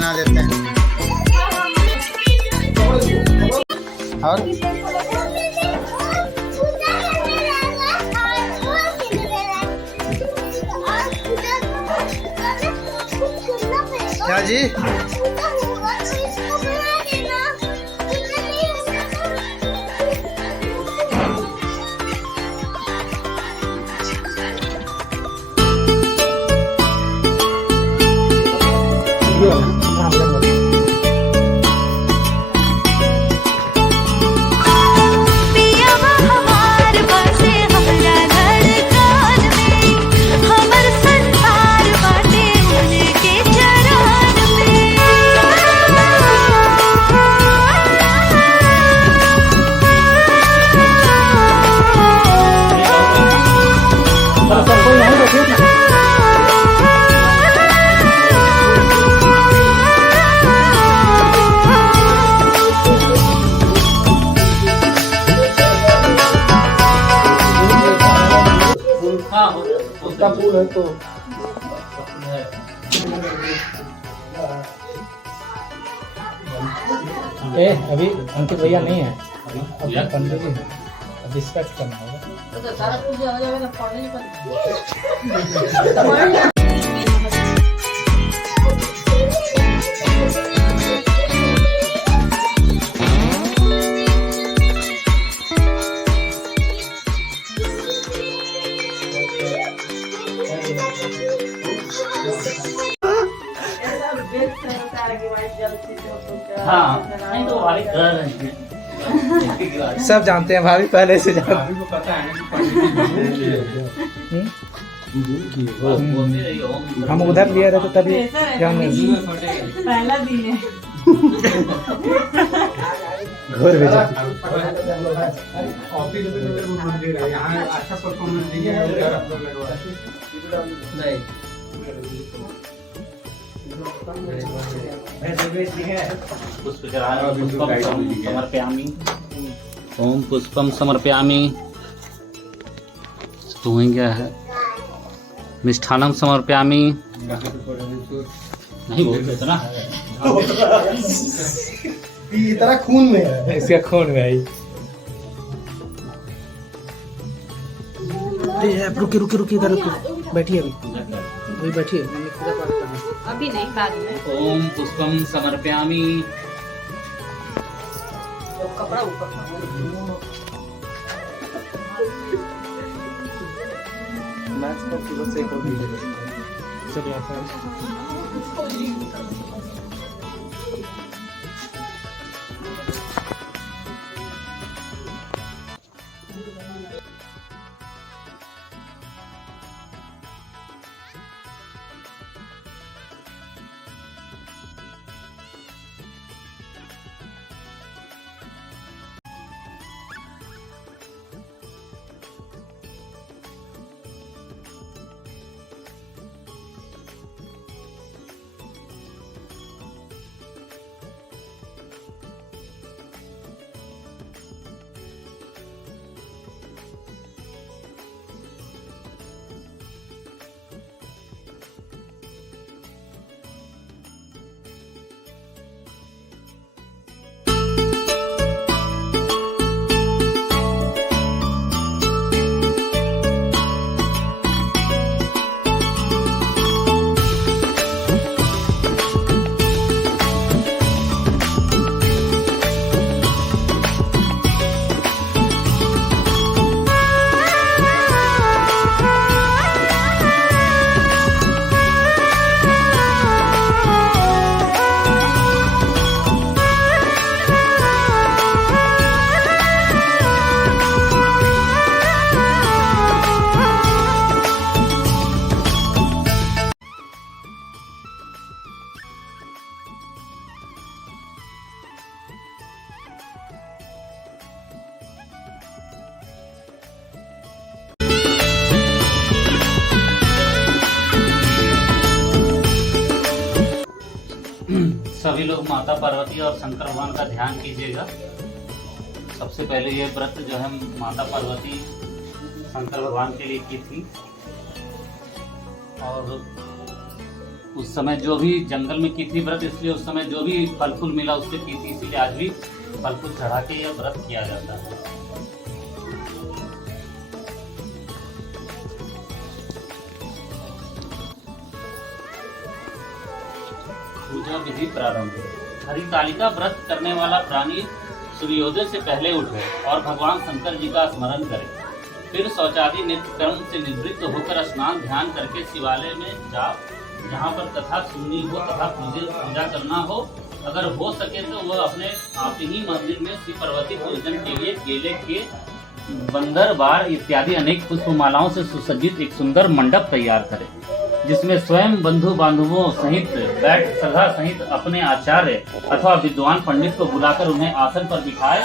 बना लेते हैं। और क्या जी? उसका फूल है तो अभी अंकित भैया नहीं है, अभी पंडित जी अब डिस्कस करना होगा। तो सारा पूजा हो जाएगा, पढ़ने पर नहीं तो भाभी कर रही है। सब जानते हैं, भाभी पहले से जानते हैं। भाभी को पता है ना कि हम उधर लिए रहे थे तभी क्या नहीं पहला दिन है। घर भेजा ऑफिस में मंदिर है, यहाँ अच्छा परफॉर्मेंस दिया ओम पुष्पम समर्पयामि। तो वही क्या है, मिष्ठानम समर्पयामि। नहीं बोलते इतना इतना खून में है, इसका खून में है। रुके रुके रुके इधर रुके, बैठिए अभी बैठिए, पूजा पाठ करना अभी नहीं, बाद में। ओम पुष्पम समर्पयामि। कपड़ा ऊपर मैच का पूरा से हो गई। चलिए सभी लोग माता पार्वती और शंकर भगवान का ध्यान कीजिएगा। सबसे पहले ये व्रत जो है माता पार्वती शंकर भगवान के लिए की थी, और उस समय जो भी जंगल में की थी व्रत, इसलिए उस समय जो भी फल फूल मिला उससे की थी, इसीलिए आज भी फल फूल चढ़ा के यह व्रत किया जाता है। पूजा विधि प्रारंभ। हरितालिका व्रत करने वाला प्राणी सूर्योदय से पहले उठे और भगवान शंकर जी का स्मरण करे, फिर शौचादि नित्य कर्म से निवृत्त होकर स्नान ध्यान करके शिवालय में जा, जहाँ पर कथा सुननी हो तथा पूजा करना हो, अगर हो सके तो वह अपने आप ही मंदिर में श्री पार्वती पूजन के लिए केले के बंदर बार इत्यादि अनेक पुष्पमालाओं से सुसज्जित एक सुंदर मंडप तैयार करे, जिसमें स्वयं बंधु बांधवों सहित बैठ श्रद्धा सहित अपने आचार्य अथवा विद्वान पंडित को बुलाकर उन्हें आसन पर बिठाए,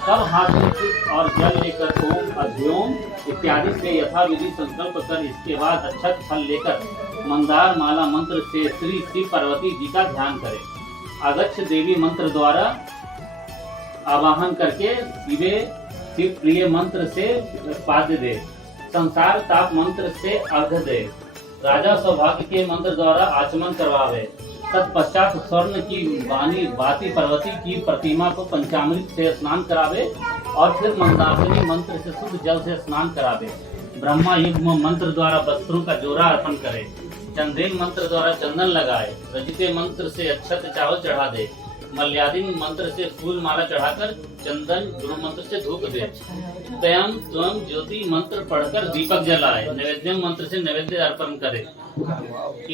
तब हाथ में पुष्प और जल लेकर ओम अध्योम इत्यादि से यथाविधि संकल्प कर, इसके बाद अक्षत फल लेकर मंदार माला मंत्र से श्री श्री पार्वती जी का ध्यान करें। अगच्छ देवी मंत्र द्वारा आवाहन करके शिव प्रिय मंत्र से पाद्य दे, संसार ताप मंत्र से अर्घ दे, राजा सौभाग्य के मंत्र द्वारा आचमन करवावे, तत्पश्चात स्वर्ण की वाणी बाती पार्वती की प्रतिमा को पंचामृत से स्नान करावे और फिर मंदाकिनी मंत्र से शुद्ध जल से स्नान करावे। ब्रह्मा युग्म मंत्र द्वारा वस्त्रों का जोड़ा अर्पण करे, चंद्रेन मंत्र द्वारा चंदन लगाए, रजते मंत्र से अक्षत चावल चढ़ा दे, मल्यादीन मंत्र से फूल माला चढ़ाकर चंदन गुरु मंत्र से धूप दे, स्वयं ज्योति मंत्र पढ़कर दीपक जलाए, नैवेद्यम मंत्र से नैवेद्य अर्पण करे,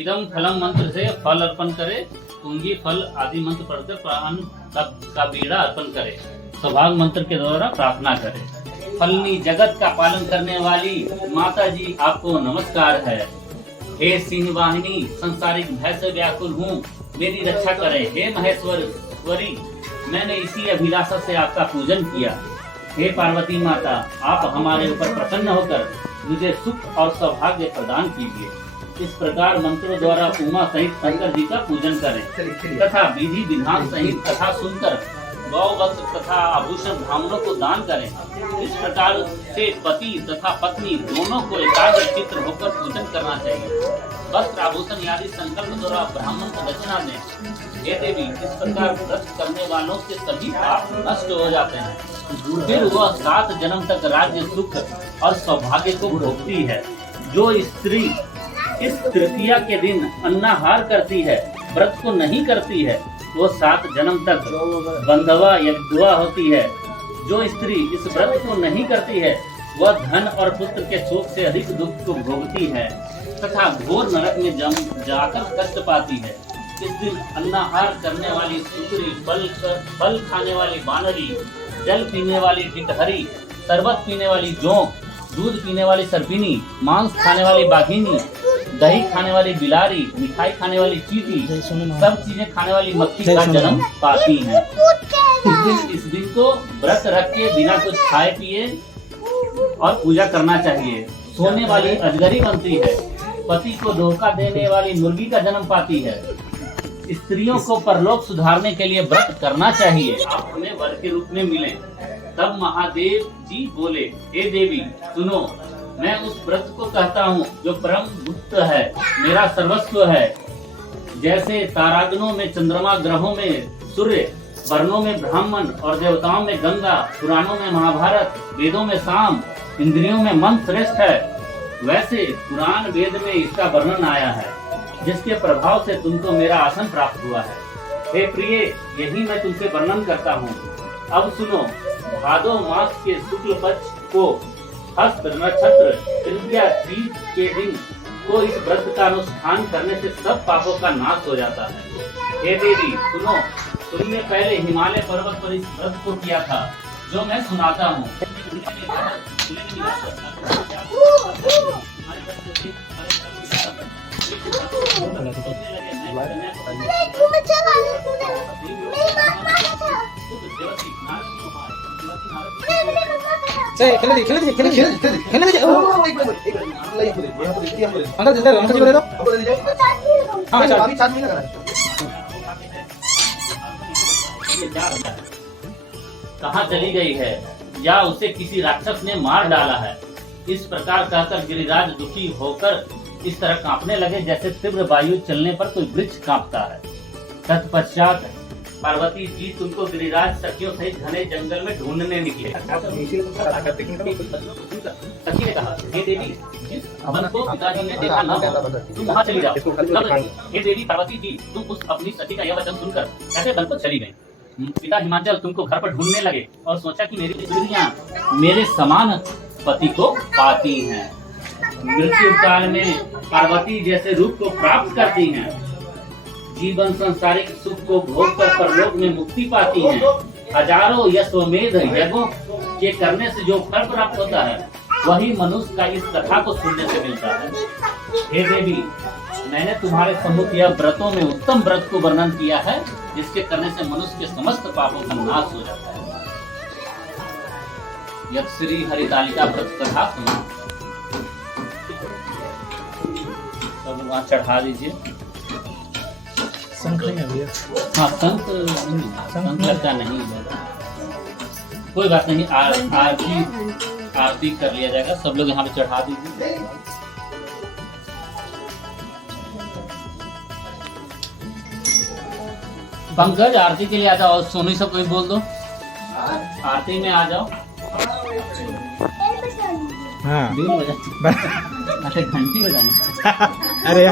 इदम फलम मंत्र से फल अर्पण करे, कुंगी फल आदि मंत्र पढ़कर प्राण का बीड़ा अर्पण करे, सौभाग्य मंत्र के द्वारा प्रार्थना करे। फलनी जगत का पालन करने वाली माता जी आपको नमस्कार है। हे सिंह वाहिनी, संसारिक भय से व्याकुल हूँ, मेरी रक्षा करें। हे महेश्वरी, मैंने इसी अभिलाषा से आपका पूजन किया। हे पार्वती माता, आप हमारे ऊपर प्रसन्न होकर मुझे सुख और सौभाग्य प्रदान कीजिए। इस प्रकार मंत्रों द्वारा उमा सहित शंकर जी का पूजन करें तथा विधि विधान सहित कथा सुनकर गौ वस्त्र तथा आभूषण ब्राह्मणों को दान करें। इस प्रकार से पति तथा पत्नी दोनों को एकाग्र चित्त होकर पूजन करना चाहिए। वस्त्र आभूषण आदि संकल्प द्वारा ब्राह्मण को दक्षिणा दें। हे देवी, इस प्रकार व्रत करने वालों के सभी पाप नष्ट हो जाते हैं। फिर वह 7 जन्म तक राज्य सुख और सौभाग्य को भोगती है। जो स्त्री इस तृतीया के दिन अन्नाहार करती है, व्रत को नहीं करती है, वो 7 जन्म तक बंधवा यज्ञवा होती है। जो स्त्री इस व्रत को नहीं करती है, वह धन और पुत्र के शोक से अधिक दुख को भोगती है तथा घोर नरक में जाकर कष्ट पाती है। इस दिन अन्नाहार करने वाली सुकरी, फल खाने वाली बानरी, जल पीने वाली टिटहरी, शरबत पीने वाली जोंक, दूध पीने वाली सर्पिनी, मांस खाने वाली बाघिनी, दही खाने वाली बिलारी, मिठाई खाने वाली चींटी, सब चीजें खाने वाली मक्खी का जन्म पाती हैं। इस दिन को व्रत रख के बिना कुछ खाए पिए और पूजा करना चाहिए। सोने वाली अजगरी बनती है, पति को धोखा देने वाली मुर्गी का जन्म पाती है। स्त्रियों को परलोक सुधारने के लिए व्रत करना चाहिए। आप हमें वर के रूप में मिले। तब महादेव जी बोले, हे देवी सुनो, मैं उस व्रत को कहता हूँ जो परम गुप्त है, मेरा सर्वस्व है। जैसे तारागणों में चंद्रमा, ग्रहों में सूर्य, वर्णों में ब्राह्मण और देवताओं में गंगा, पुराणों में महाभारत, वेदों में साम, इंद्रियों में मन श्रेष्ठ है, वैसे पुराण वेद में इसका वर्णन आया है, जिसके प्रभाव से तुमको मेरा आसन प्राप्त हुआ है। हे प्रिय, यही मैं तुमसे वर्णन करता हूँ। अब सुनो, भादो मास के शुक्ल पक्ष को हस्त नक्षत्र तृतीया तीज के दिन को इस व्रत का अनुष्ठान करने से सब पापों का नाश हो जाता है। हे देवी सुनो, तुमने पहले हिमालय पर्वत पर इस व्रत को किया था, जो मैं सुनाता हूँ। खेल दीजिए। अंकल जल्दी अंकल जी बोले तो हाँ अभी 7 महीना करा। कहाँ चली गई है या उसे किसी राक्षस ने मार डाला है। इस प्रकार कहकर गिरिराज दुखी होकर इस तरह कांपने लगे जैसे तीव्र वायु चलने पर कोई वृक्ष कांपता है। तत्पश्चात पार्वती जी तुमको गिरिराज सखियों सहित घने जंगल में ढूंढने निकले। सखी ने कहा, हे देवी, जिस वन को पिताजी ने देखा ना हो, तुम वहाँ चली जाओ। हे देवी पार्वती जी, तुम उस अपनी सखी का यह वचन सुनकर ऐसे वन को चली गई। पिता हिमाचल तुमको घर पर ढूंढने लगे और सोचा कि मेरी स्त्रियां मेरे समान पति को पाती हैं। मृत्यु काल में पार्वती जैसे रूप को प्राप्त करती हैं। जीवन संसारिक सुख को भोग कर परलोक में मुक्ति पाती हैं। हजारों यशोमेध यज्ञों के करने से जो फल प्राप्त होता है वही मनुष्य का इस कथा को सुनने से मिलता है। हे देवी, मैंने तुम्हारे सम्मुख यह व्रतों में उत्तम व्रत को वर्णन किया है जिसके करने से मनुष्य के समस्त पापों का नाश हो जाता है। यह श्री हरितालिका व्रत कथा सुना। सब वहाँ चढ़ा दीजिए। शंख नहीं है भैया। हाँ, शंख लगता नहीं है। कोई बात नहीं, आरती कर लिया जाएगा। सब लोग यहाँ पे चढ़ा दीजिए। पंकज आरती के लिए आ जाओ। सोनू सब कोई बोल दो, आरती में आ जाओ। हाँ बीन बजा। अच्छा, घंटी बजानी। अरे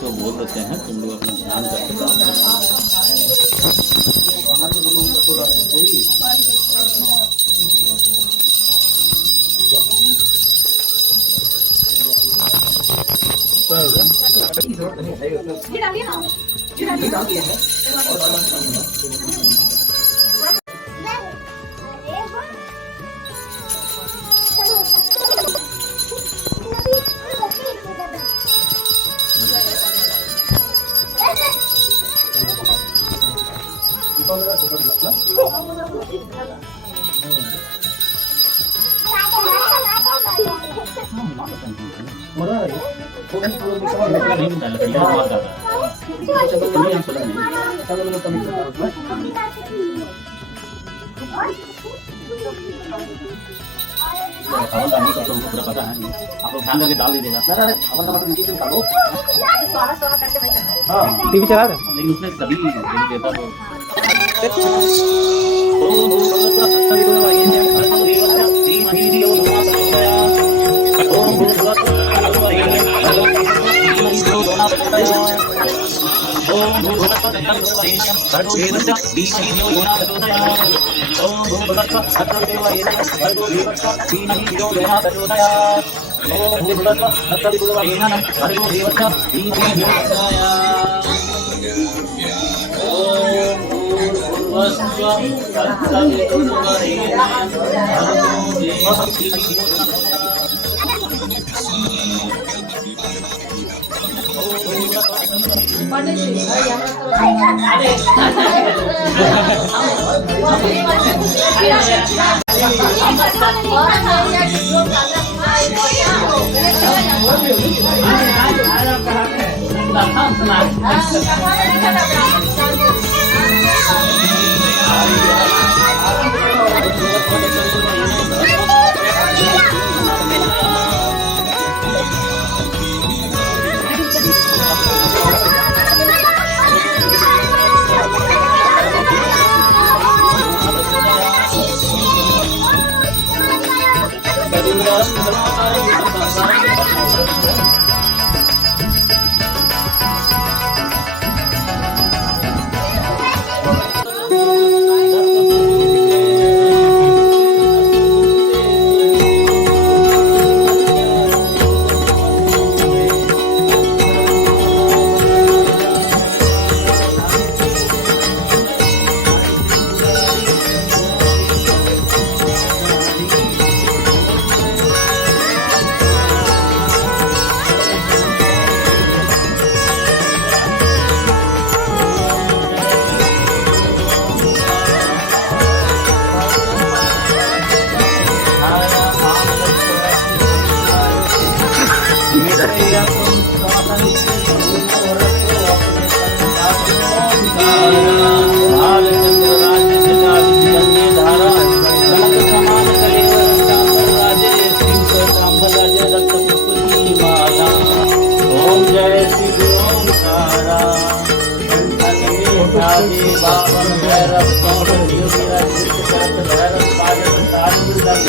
तो बोल देते हैं, तुम लोग अपना ध्यान करके पूरा पता है। आप लोग ध्यान करके डाल दीजिएगा। टीवी चला रहे, लेकिन उसमें सभी देता तो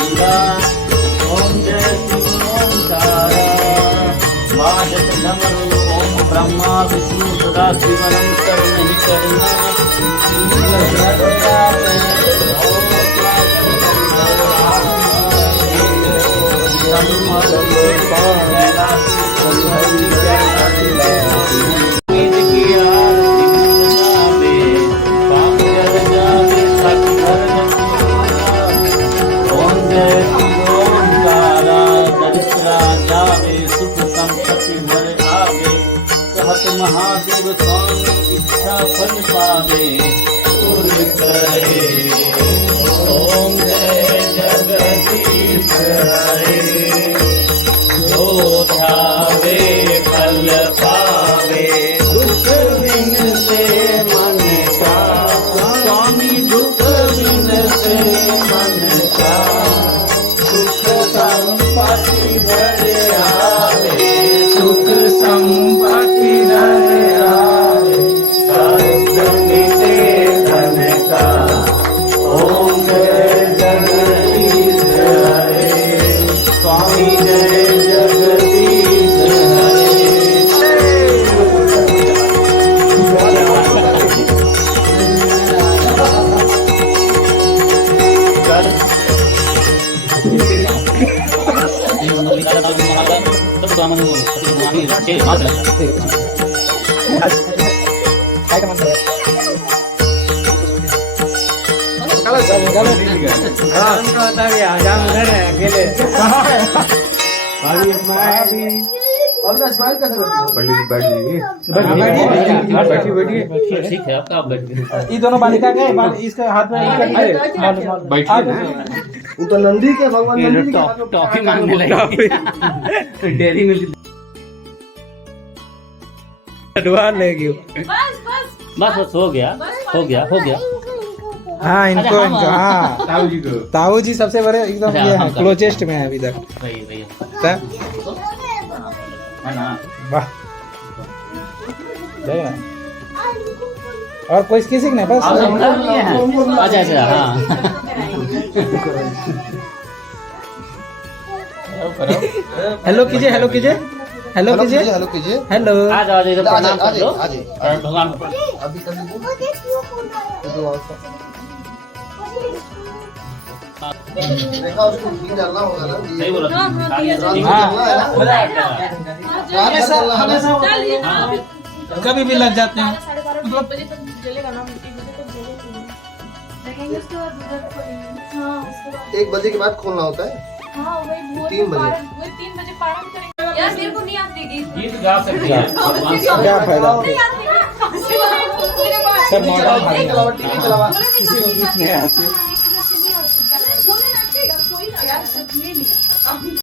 दुर्गा ओम जय शिव ओंकार वाजत डमरू ओम ब्रह्मा विष्णु सदा शिवम शरण ही करना महादेव स्वामी इच्छा फल पावे पूर्ण करे ओम जय जगदीश हरे जो ध्यावे फल पावे दुख दिन से मन का स्वामी दुख दिन से मन का सुख संपत्ति भरे आवे सुख संपत्ति ठीक है आपका आप बैठिए ये दोनों बालिका के इसके हाथ में बैठिए ना। वो तो नंदी के भगवान नंदी के हाथ में टॉफी मांगने लगे डेयरी मिल्क लेगी। बस बस बस बस हो गया हो गया हो गया हाँ इनको अरे इनको हाँ ताऊ जी को ताऊ जी सबसे बड़े एकदम अच्छा, ये हम है कर- क्लोजेस्ट में है अभी तक। वही वही तब है ना वाह देखना और कोई किसी ने बस आप सब कर लिए हैं अच्छा अच्छा हाँ हेलो कीजिए हेलो कीजिए हेलो कीजिए हेलो कीजिए हेलो आ जाओ इधर प्रणाम कर लो आज और भगवान को अभी कभी देखा उसको घी डालना होगा ना सही बोला हाँ, हाँ, दिया हाँ हमेशा हमेशा हाँ कभी भी लग जाते हैं 12:30 बजे तक जलेगा ना 1 बजे तक जलेगा देखेंगे उसके बाद उधर खोलेंगे हाँ उसके बाद 1 बजे के बाद खोलना होता है हाँ वही भोर 3 बजे। वही 3 बजे पारण करेंगे यार मेरे को नहीं आती गीत गीत गा सकते हैं भगवान का क्या फायदा नहीं आती सब मॉडल भाई टीवी चलावा किसी को गीत नहीं आती बोलने ना कोई ना यार सब नहीं आता